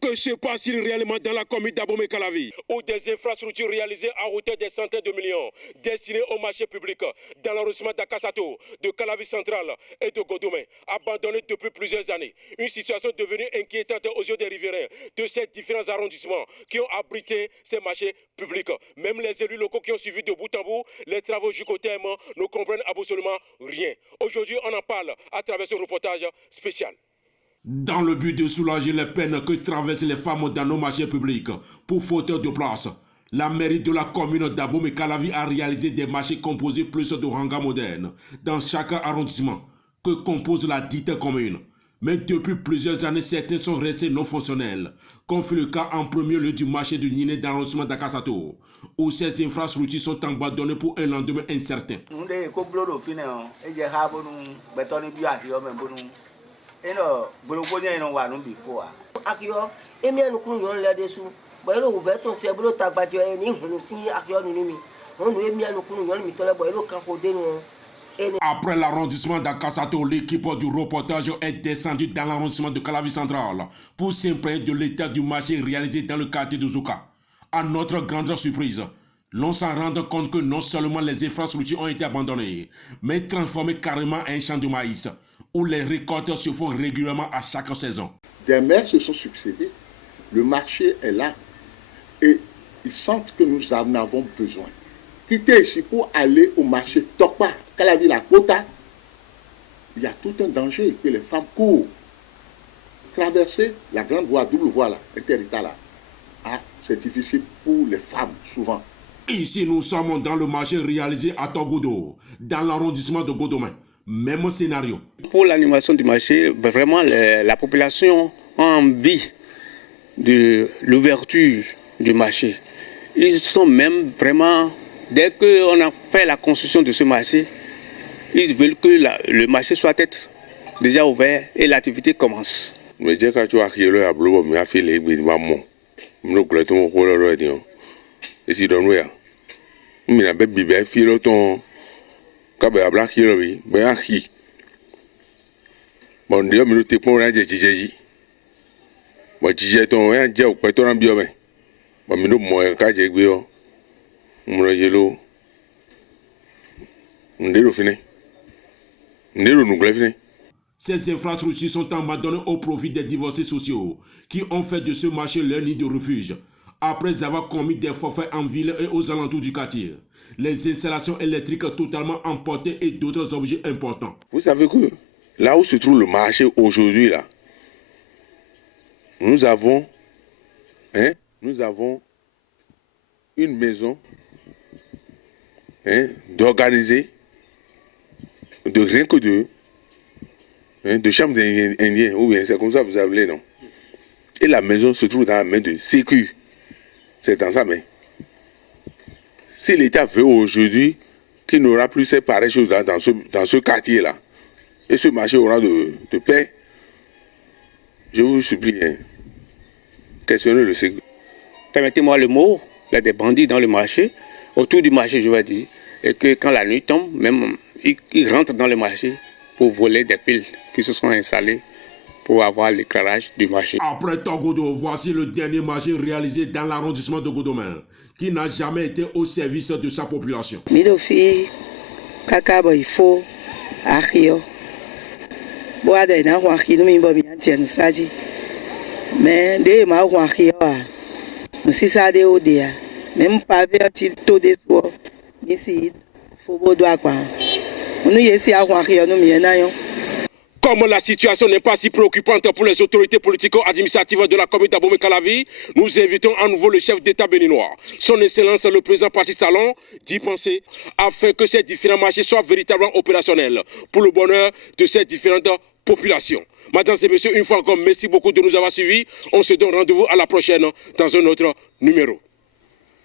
Que se passe-t-il réellement dans la commune d'Abomey-Calavi, où des infrastructures réalisées à hauteur des centaines de millions, destinées au marché public, dans l'arrondissement d'Akassato, de Calavi Central et de Godomé, abandonnées depuis plusieurs années. Une situation devenue inquiétante aux yeux des riverains de ces différents arrondissements qui ont abrité ces marchés publics. Même les élus locaux qui ont suivi de bout en bout les travaux jusqu'au terme ne comprennent absolument rien. Aujourd'hui, on en parle à travers ce reportage spécial. Dans le but de soulager les peines que traversent les femmes dans nos marchés publics pour faute de place, la mairie de la commune d'Abomey-Calavi a réalisé des marchés composés plus de hangars modernes dans chaque arrondissement que compose la dite commune. Mais depuis plusieurs années, certains sont restés non fonctionnels, comme fut le cas en premier lieu du marché de Niné dans l'arrondissement d'Akassato, où ces infrastructures sont abandonnées pour un lendemain incertain. Après l'arrondissement d'Akassato, l'équipe du reportage est descendue dans l'arrondissement de Calavi Central pour s'imprégner de l'état du marché réalisé dans le quartier de Zouka. À notre grande surprise, l'on s'en rend compte que non seulement les infrastructures ont été abandonnées, mais transformées carrément en un champ de maïs, où les récoltes se font régulièrement à chaque saison. Des maires se sont succédés, le marché est là et ils sentent que nous en avons besoin. Quitter ici pour aller au marché Tokpa, Calavi la Kota, il y a tout un danger que les femmes courent. Traverser la grande voie, double voie là, interétat là, c'est difficile pour les femmes souvent. Ici, nous sommes dans le marché réalisé à Togodo, dans l'arrondissement de Godomé. Même scénario. Pour l'animation du marché, vraiment la population a envie de l'ouverture du marché. Ils sont même vraiment, dès qu'on a fait la construction de ce marché, ils veulent que le marché soit déjà ouvert et l'activité commence. Bon, Dieu me le pour un djiji. Moi, j'ai ton un djau, pas ton ambiome. Bon, mais nous, moi, quand j'ai gué, mon gelo. Ndelo fini. Ndelo nous fini. Ces infrastructures sont abandonnées au profit des divorcés sociaux qui ont fait de ce marché leur nid de refuge. Après avoir commis des forfaits en ville et aux alentours du quartier, les installations électriques totalement emportées et d'autres objets importants. Vous savez que là où se trouve le marché aujourd'hui, là, nous avons une maison d'organiser, de rien que de chambre d'Indien, ou bien c'est comme ça que vous appelez, non? Et la maison se trouve dans la main de Sécu. C'est dans sa main. Si l'État veut aujourd'hui qu'il n'aura plus ces pareilles choses là dans ce quartier-là, et ce marché aura de paix, je vous supplie, questionnez le Sécu. Permettez-moi le mot, il y a des bandits dans le marché, autour du marché je vais dire, et que quand la nuit tombe, même ils rentrent dans le marché pour voler des fils qui se sont installés pour avoir l'éclairage du marché. Après Togodo, voici le dernier marché réalisé dans l'arrondissement de Godomé, qui n'a jamais été au service de sa population. Midofi, Kakabo, il faut, Achio. Boada ina Waki, nous m'y bien sadi. Mais dès ma Waki, nous si ça de Odea, même pas verti tout des soirs, ici, faut boire quoi. Nous y est à Waki, nous m'y en Comme la situation n'est pas si préoccupante pour les autorités politico-administratives de la commune d'Abomey-Calavi, nous invitons à nouveau le chef d'État béninois, son Excellence le président Patrice Talon, d'y penser afin que ces différents marchés soient véritablement opérationnels pour le bonheur de ces différentes populations. Mesdames et messieurs, une fois encore, merci beaucoup de nous avoir suivis. On se donne rendez-vous à la prochaine dans un autre numéro.